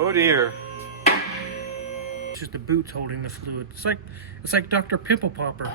Oh dear. It's just the boots holding the fluid. It's like Dr. Pimple Popper.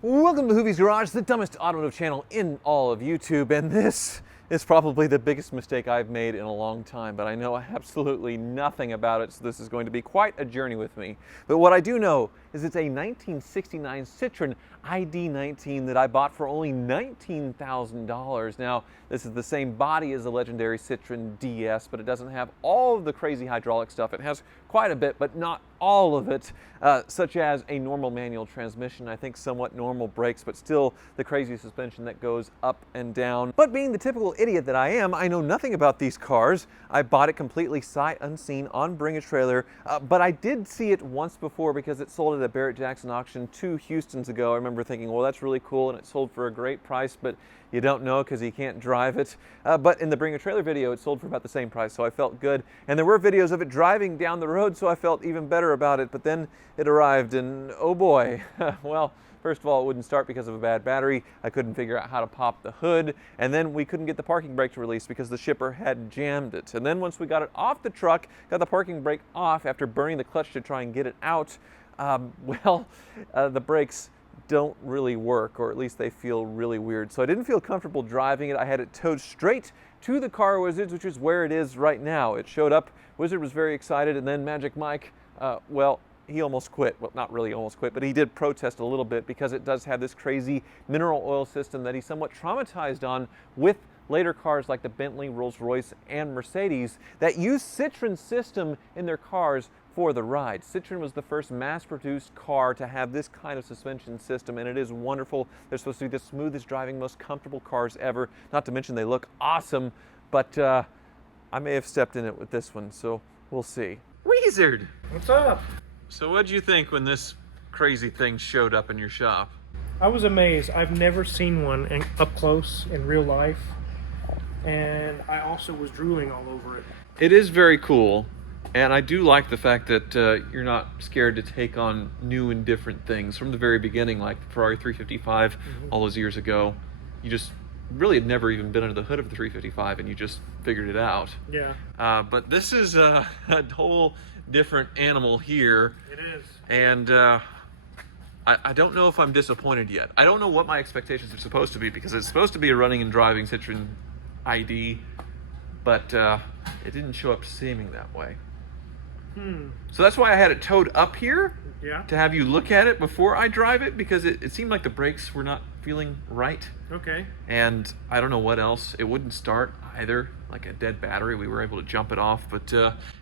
Welcome to Hoovie's Garage, the dumbest automotive channel in all of YouTube, and this is probably the biggest mistake I've made in a long time, but I know absolutely nothing about it, so this is going to be quite a journey with me. But what I do know is it's a 1969 Citroen ID 19 that I bought for only $19,000. Now, this is the same body as the legendary Citroen DS, but it doesn't have all of the crazy hydraulic stuff. It has quite a bit, but not all of it, such as a normal manual transmission, I think somewhat normal brakes, but still the crazy suspension that goes up and down. But being the typical idiot that I am, I know nothing about these cars. I bought it completely sight unseen on Bring a Trailer, but I did see it once before because it sold at a Barrett-Jackson auction 2 Houstons ago. I remember thinking, well, that's really cool, and it sold for a great price, but you don't know because you can't drive it. But in the Bring a Trailer video, it sold for about the same price, so I felt good. And there were videos of it driving down the road, so I felt even better about it. But then it arrived, and oh boy, well, first of all, it wouldn't start because of a bad battery. I couldn't figure out how to pop the hood. And then we couldn't get the parking brake to release because the shipper had jammed it. And then once we got it off the truck, got the parking brake off after burning the clutch to try and get it out, the brakes don't really work, or at least they feel really weird. So I didn't feel comfortable driving it. I had it towed straight to the Car Wizards, which is where it is right now. It showed up, Wizard was very excited, and then Magic Mike, well, he almost quit. Well, not really almost quit, but he did protest a little bit because it does have this crazy mineral oil system that he's somewhat traumatized on with later cars like the Bentley, Rolls-Royce, and Mercedes that use Citroen's system in their cars for the ride. Citroen was the first mass-produced car to have this kind of suspension system, and it is wonderful. They're supposed to be the smoothest driving, most comfortable cars ever, not to mention they look awesome, but I may have stepped in it with this one, so we'll see. Wizard! What's up? So what'd you think when this crazy thing showed up in your shop? I was amazed. I've never seen one up close in real life, and I also was drooling all over it. It is very cool. And I do like the fact that you're not scared to take on new and different things from the very beginning, like the Ferrari 355 all those years ago. You just really had never even been under the hood of the 355, and you just figured it out. Yeah. But this is a whole different animal here. It is. And I don't know if I'm disappointed yet. I don't know what my expectations are supposed to be, because it's supposed to be a running and driving Citroen ID, but it didn't show up seeming that way. So that's why I had it towed up here, to have you look at it before I drive it, because it seemed like the brakes were not feeling right. Okay. And I don't know what else. It wouldn't start either, like a dead battery. We were able to jump it off, but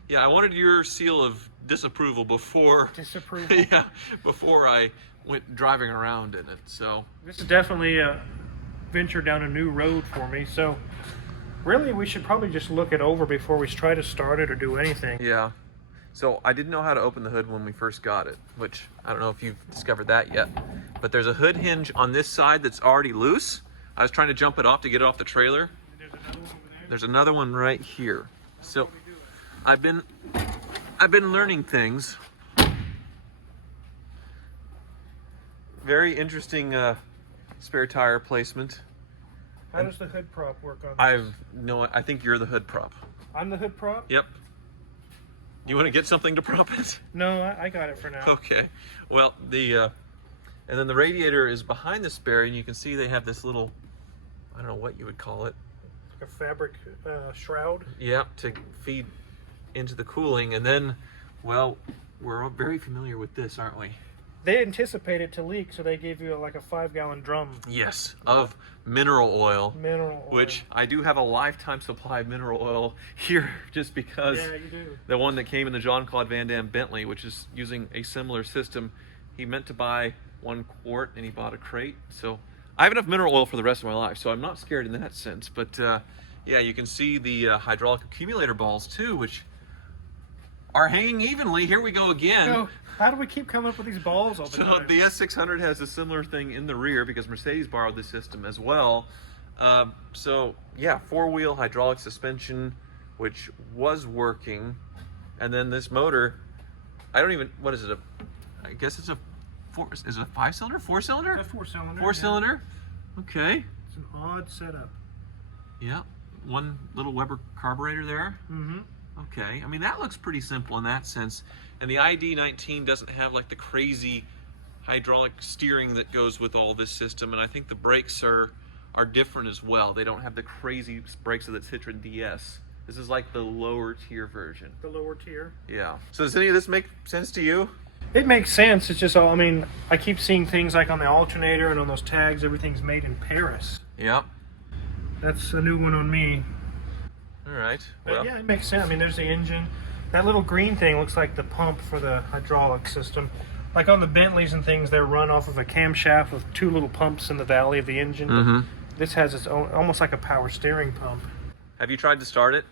yeah, I wanted your seal of disapproval before. Disapproval? Yeah, before I went driving around in it. So this is definitely a venture down a new road for me. So really, we should probably just look it over before we try to start it or do anything. Yeah. So I didn't know how to open the hood when we first got it, which I don't know if you've discovered that yet, but there's a hood hinge on this side that's already loose. I was trying to jump it off to get it off the trailer. There's another one over there. There's another one right here. So I've been learning things. Very interesting spare tire placement. How does the hood prop work on this? I think you're the hood prop. I'm the hood prop? Yep. You want to get something to prop it? No, I got it for now. Okay. Well, and then the radiator is behind the spare, and you can see they have this little, I don't know what you would call it. Like a fabric shroud? Yep, to feed into the cooling. And then, well, we're all very familiar with this, aren't we? They anticipated to leak, so they gave you like a 5-gallon drum. Yes, of mineral oil. Mineral oil. Which I do have a lifetime supply of mineral oil here, just because yeah, you do. The one that came in the Jean-Claude Van Damme Bentley, which is using a similar system, he meant to buy 1 quart and he bought a crate. So I have enough mineral oil for the rest of my life, so I'm not scared in that sense. But yeah, you can see the hydraulic accumulator balls too, which are hanging evenly. Here we go again. So, how do we keep coming up with these balls all the time? So the S600 has a similar thing in the rear because Mercedes borrowed the system as well. So yeah, 4-wheel hydraulic suspension, which was working. And then this motor, what is it? I guess it's a is it a 5-cylinder? 4-cylinder? A 4-cylinder. 4-cylinder? Okay. It's an odd setup. Yeah. one little Weber carburetor there. Mm-hmm. Okay, I mean that looks pretty simple in that sense. And the ID 19 doesn't have like the crazy hydraulic steering that goes with all this system, and I think the brakes are different as well. They don't have the crazy brakes of the Citroen DS. This is like the lower tier version. The lower tier. Yeah. So does any of this make sense to you? It makes sense. It's just, I mean, I keep seeing things like on the alternator and on those tags, everything's made in Paris. Yep. That's a new one on me. All right. But Well, yeah, it makes sense. I mean, there's the engine. That little green thing looks like the pump for the hydraulic system. Like on the Bentleys and things, they're run off of a camshaft with two little pumps in the valley of the engine. mm-hmm. This has its own, almost like a power steering pump. Have you tried to start it?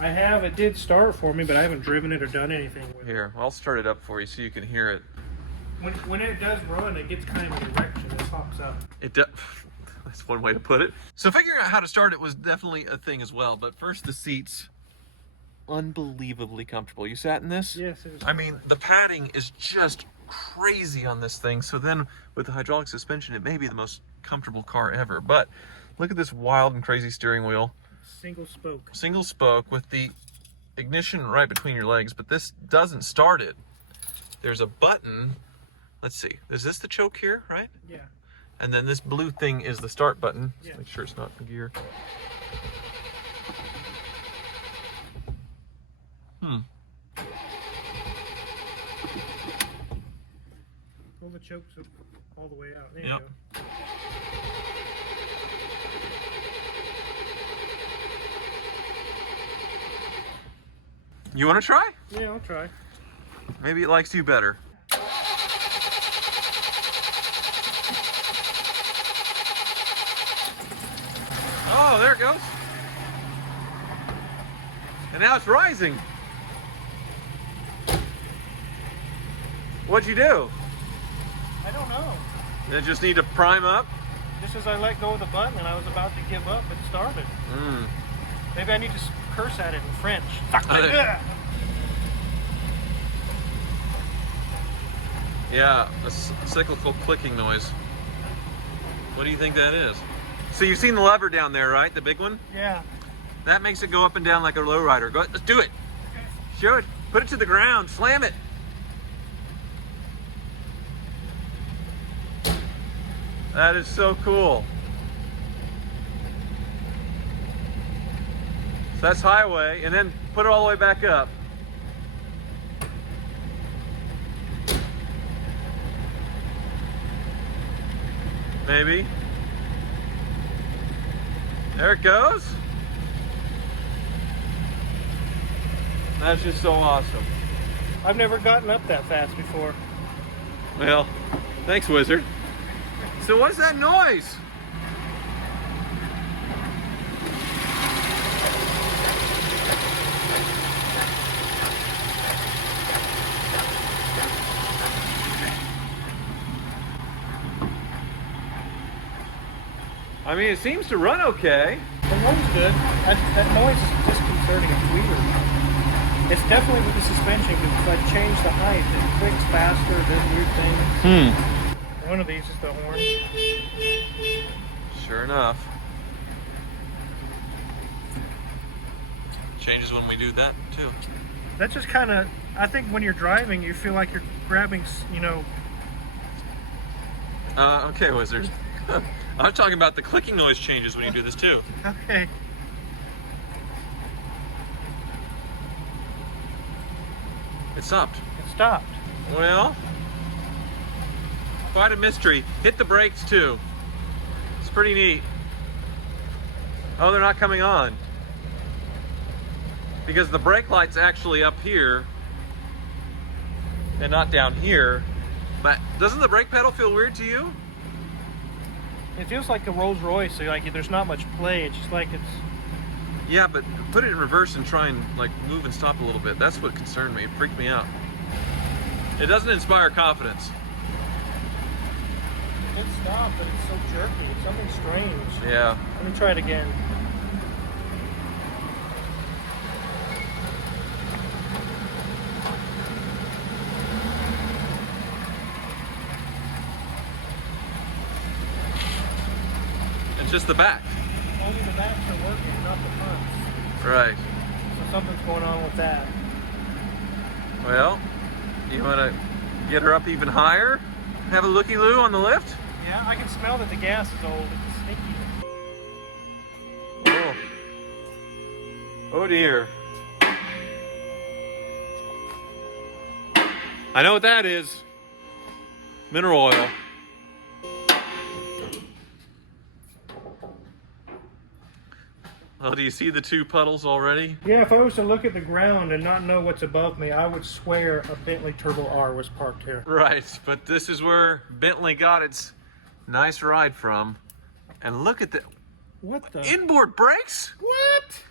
I have. It did start for me, but I haven't driven it or done anything with it. Here, I'll start it up for you so you can hear it. When it does run, it gets kind of an erection. It hops up. It does. That's one way to put it. So figuring out how to start it was definitely a thing as well. But first, the seats. Unbelievably comfortable. You sat in this? Yes, it is. I mean, the padding is just crazy on this thing. So then with the hydraulic suspension, it may be the most comfortable car ever. But look at this wild and crazy steering wheel. Single spoke. Single spoke with the ignition right between your legs, but this doesn't start it. There's a button. Let's see. Is this the choke here, right? Yeah. And then this blue thing is the start button. Yeah. Make sure it's not in gear. Pull the chokes all the way out. There Yep. you go. You want to try? Yeah, I'll try. Maybe it likes you better. Oh, there it goes. And now it's rising. What'd you do? I don't know. You just need to prime up? Just as I let go of the button and I was about to give up, it started. Maybe I need to curse at it in French. Yeah, a cyclical clicking noise. What do you think that is? So you've seen the lever down there, right? The big one? Yeah. That makes it go up and down like a lowrider. Go, let's do it. Okay. Show it. Put it to the ground. Slam it. That is so cool. So that's highway, and then put it all the way back up. Maybe. There it goes. That's just so awesome. I've never gotten up that fast before. Well, thanks, Wizard. So what's that noise? I mean, it seems to run okay. The runs good. That noise is disconcerting. It's weird. It's definitely with the suspension because if I change the height, it clicks faster, does weird things. One of these is the horn. Sure enough. Changes when we do that too. That's just kind of, I think when you're driving, you feel like you're grabbing, you know. Okay, Wizard. I was talking about the clicking noise changes when you do this too. Okay. It stopped. It stopped. Well, quite a mystery. Hit the brakes too. It's pretty neat. Oh, they're not coming on. Because the brake light's actually up here and not down here. But doesn't the brake pedal feel weird to you? It feels like a Rolls Royce, so like there's not much play. It's just like it's. Yeah, but put it in reverse and try and like move and stop a little bit. That's what concerned me. It freaked me out. It doesn't inspire confidence. It stopped, but it's so jerky. It's something strange. Yeah. Let me try it again. It's just the back. only the backs are working, not the fronts. Right. So something's going on with that. Well, you want to get her up even higher? Have a looky-loo on the lift? Yeah, I can smell that the gas is old. It's stinky. Oh. Oh dear. I know what that is. Mineral oil. Well, do you see the two puddles already? Yeah, if I was to look at the ground and not know what's above me, I would swear a Bentley Turbo R was parked here. Right, but this is where Bentley got its nice ride from. And look at the What the? inboard brakes. What?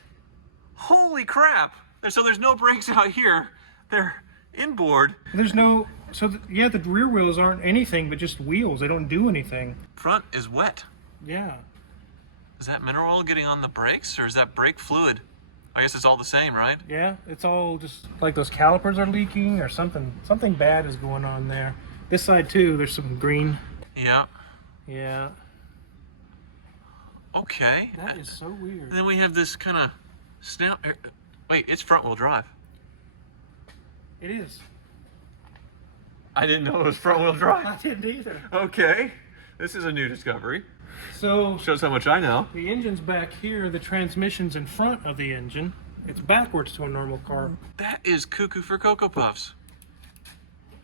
Holy crap. So there's no brakes out here. They're inboard. There's no... So, yeah, the rear wheels aren't anything but just wheels. They don't do anything. Front is wet. Yeah. Is that mineral oil getting on the brakes or is that brake fluid? I guess it's all the same, right? Yeah, it's all just like those calipers are leaking or something. Something bad is going on there. This side, too, there's some green. Yeah. Yeah. Okay. That is so weird. Then we have this kind of snout. Wait, it's front wheel drive. It is. I didn't know it was front wheel drive. I didn't either. Okay. This is a new discovery. So, Shows how much I know. the engine's back here, the transmission's in front of the engine. It's backwards to a normal car. That is cuckoo for Cocoa Puffs.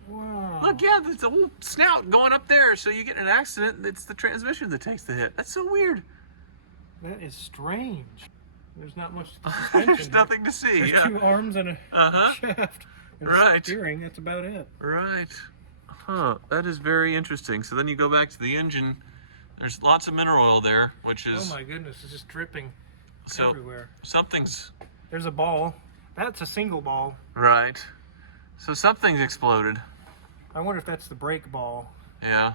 Wow. Look, yeah, there's a little snout going up there, so you get in an accident, it's the transmission that takes the hit. That's so weird. That is strange. There's not much to the suspension. There's nothing to see. There's Yeah. two arms and a shaft. And Right. steering, that's about it. Right. Huh. That is very interesting. So then you go back to the engine. There's lots of mineral oil there, which is... Oh my goodness, it's just dripping so everywhere. something's... There's a ball. That's a single ball. Right. So something's exploded. I wonder if that's the brake ball. Yeah.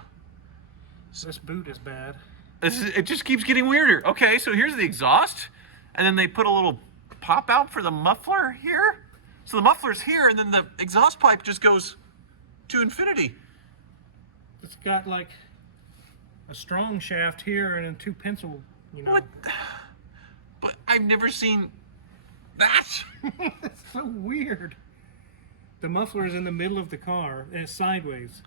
This boot is bad. It just keeps getting weirder. Okay, so here's the exhaust. And then they put a little pop out for the muffler here. So the muffler's here, and then the exhaust pipe just goes to infinity. It's got like a strong shaft here and then two pencil, you know. What? But I've never seen that. That's so weird. The muffler is in the middle of the car and it's sideways.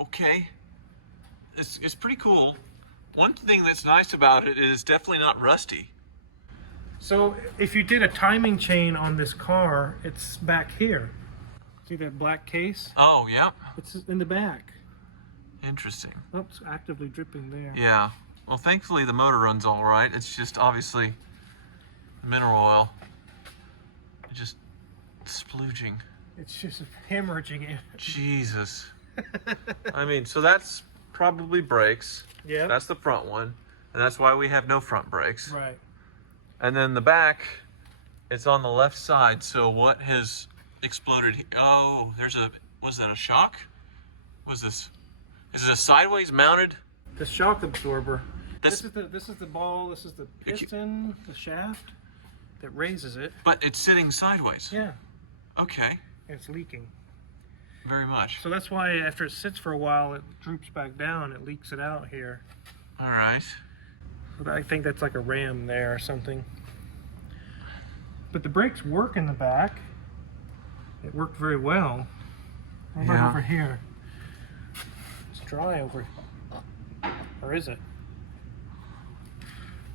Okay. It's pretty cool. One thing that's nice about it is definitely not rusty. So if you did a timing chain on this car, it's back here. See that black case? Oh, yeah. It's in the back. Interesting. Oh, it's actively dripping there. Yeah. Well, thankfully the motor runs all right. It's just obviously mineral oil. Just splooging. It's just hemorrhaging it. Jesus. I mean, so that's probably brakes. Yeah. That's the front one. And that's why we have no front brakes. Right. And then the back, it's on the left side. So what has exploded here? Oh, there's a, was that a shock? What's this? Is it a sideways mounted? The shock absorber. This- This is the ball, this is the piston, the shaft that raises it. But it's sitting sideways. Yeah. Okay. And it's leaking. Very much. So that's why after it sits for a while, it droops back down, it leaks it out here. All right. But I think that's like a ram there or something. But the brakes work in the back. It worked very well. What about Yeah. over here? It's dry over here. Or is it?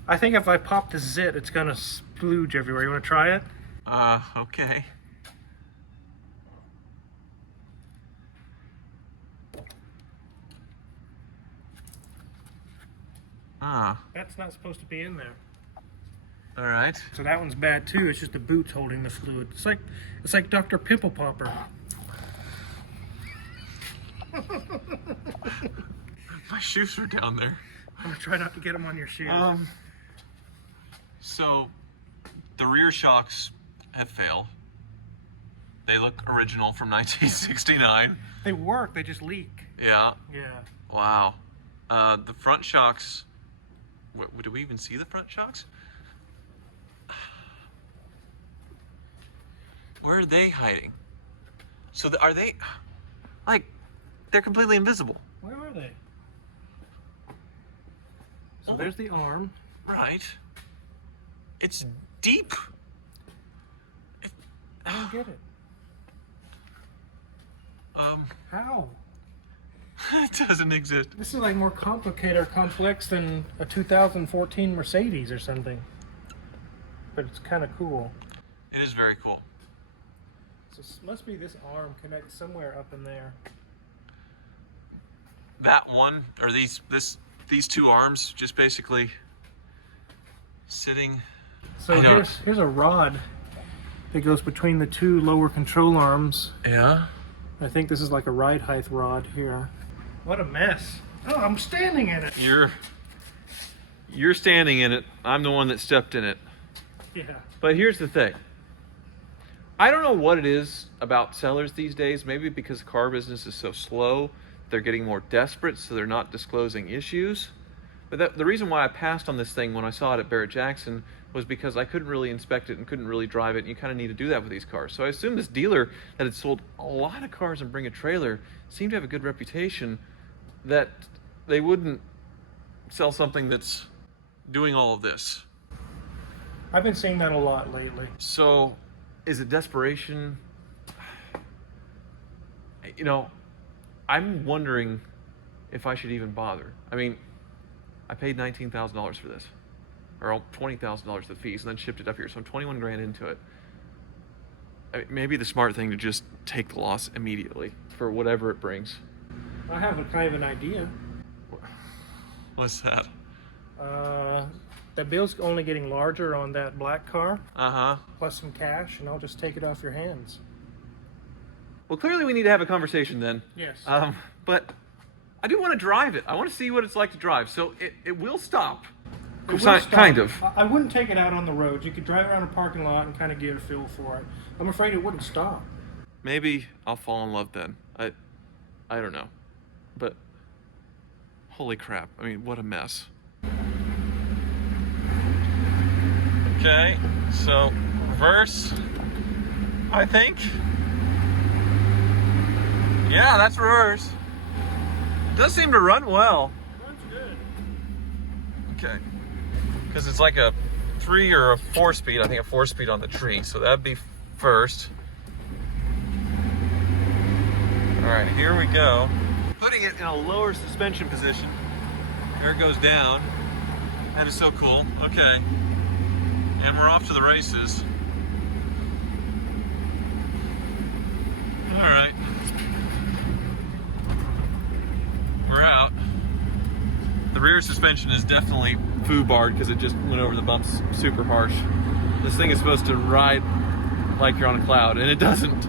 I think if I pop the zit, it's gonna splooge everywhere. You wanna try it? Okay. That's not supposed to be in there. All right. So that one's bad too. It's just the boot's holding the fluid. It's like Dr. Pimple Popper. My shoes are down there. I'm gonna try not to get them on your shoes. So the rear shocks have failed. They look original from 1969. They work. They just leak. Yeah. Yeah. Wow. The front shocks. Do we even see the front shocks? Where are they hiding? So are they, like, they're completely invisible. Where are they? So there's the arm. Right. It's deep. I don't get it. How? It doesn't exist. This is like more complicated or complex than a 2014 Mercedes or something. But it's kind of cool. It is very cool. So it must be this arm connects somewhere up in there. That one, or these two arms, just basically sitting. So here's a rod that goes between the two lower control arms. Yeah. I think this is like a ride height rod here. What a mess. Oh, I'm standing in it. You're standing in it. I'm the one that stepped in it. Yeah. But here's the thing. I don't know what it is about sellers these days. Maybe because the car business is so slow, they're getting more desperate, so they're not disclosing issues. But the reason why I passed on this thing when I saw it at Barrett-Jackson was because I couldn't really inspect it and couldn't really drive it, and you kind of need to do that with these cars. So I assumed this dealer that had sold a lot of cars and bring a trailer seemed to have a good reputation, that they wouldn't sell something that's doing all of this. I've been seeing that a lot lately. So, is it desperation? You know, I'm wondering if I should even bother. I mean, I paid $19,000 for this, or $20,000 the fees, and then shipped it up here. So I'm 21 grand into it. I mean, maybe the smart thing to just take the loss immediately for whatever it brings. I have a kind of an idea. What's that? The bill's only getting larger on that black car. Uh-huh. Plus some cash, and I'll just take it off your hands. Well, clearly we need to have a conversation then. Yes. But I do want to drive it. I want to see what it's like to drive. So it will stop. It will stop. Kind of. I wouldn't take it out on the road. You could drive around a parking lot and kind of get a feel for it. I'm afraid it wouldn't stop. Maybe I'll fall in love then. I don't know. But holy crap. I mean, what a mess. Okay, so reverse, I think. Yeah, that's reverse. It does seem to run well. Runs good. Okay, because it's like a 3 or a 4-speed. I think a 4-speed on the tree, so that'd be first. All right, here we go. Putting it in a lower suspension position. There it goes down. That is so cool. Okay. And we're off to the races. All right. We're out. The rear suspension is definitely foo-barred because it just went over the bumps super harsh. This thing is supposed to ride like you're on a cloud, and it doesn't.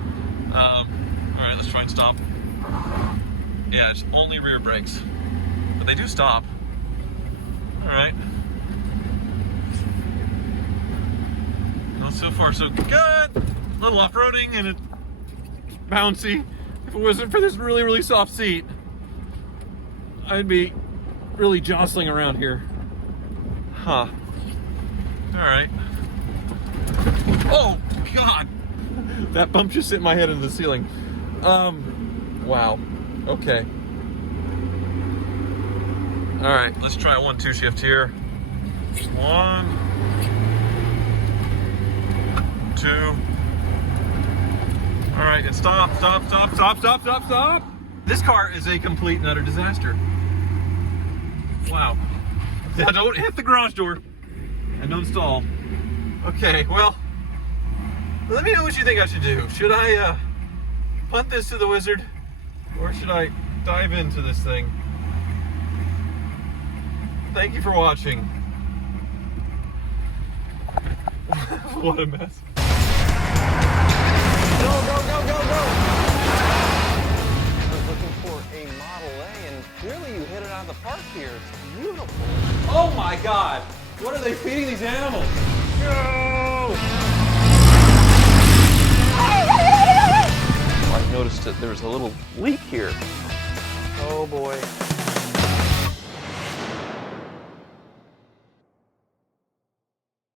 All right, let's try and stop. Yeah, it's only rear brakes, but they do stop. All right. Well, so far so good. A little off-roading and it's bouncy. If it wasn't for this really, really soft seat, I'd be really jostling around here. Huh. All right. Oh, God. That bump just hit my head into the ceiling. Wow. Okay. All right, let's try a 1-2 shift here. 1, 2. All right, and stop. This car is a complete and utter disaster. Wow. Now don't hit the garage door and don't stall. Okay, well, let me know what you think I should do. Should I punt this to the wizard, or should I dive into this thing? Thank you for watching. What a mess. Go! I was looking for a Model A, and clearly you hit it out of the park here. It's beautiful. Oh my God! What are they feeding these animals? Go! I noticed that there was a little leak here. Oh boy.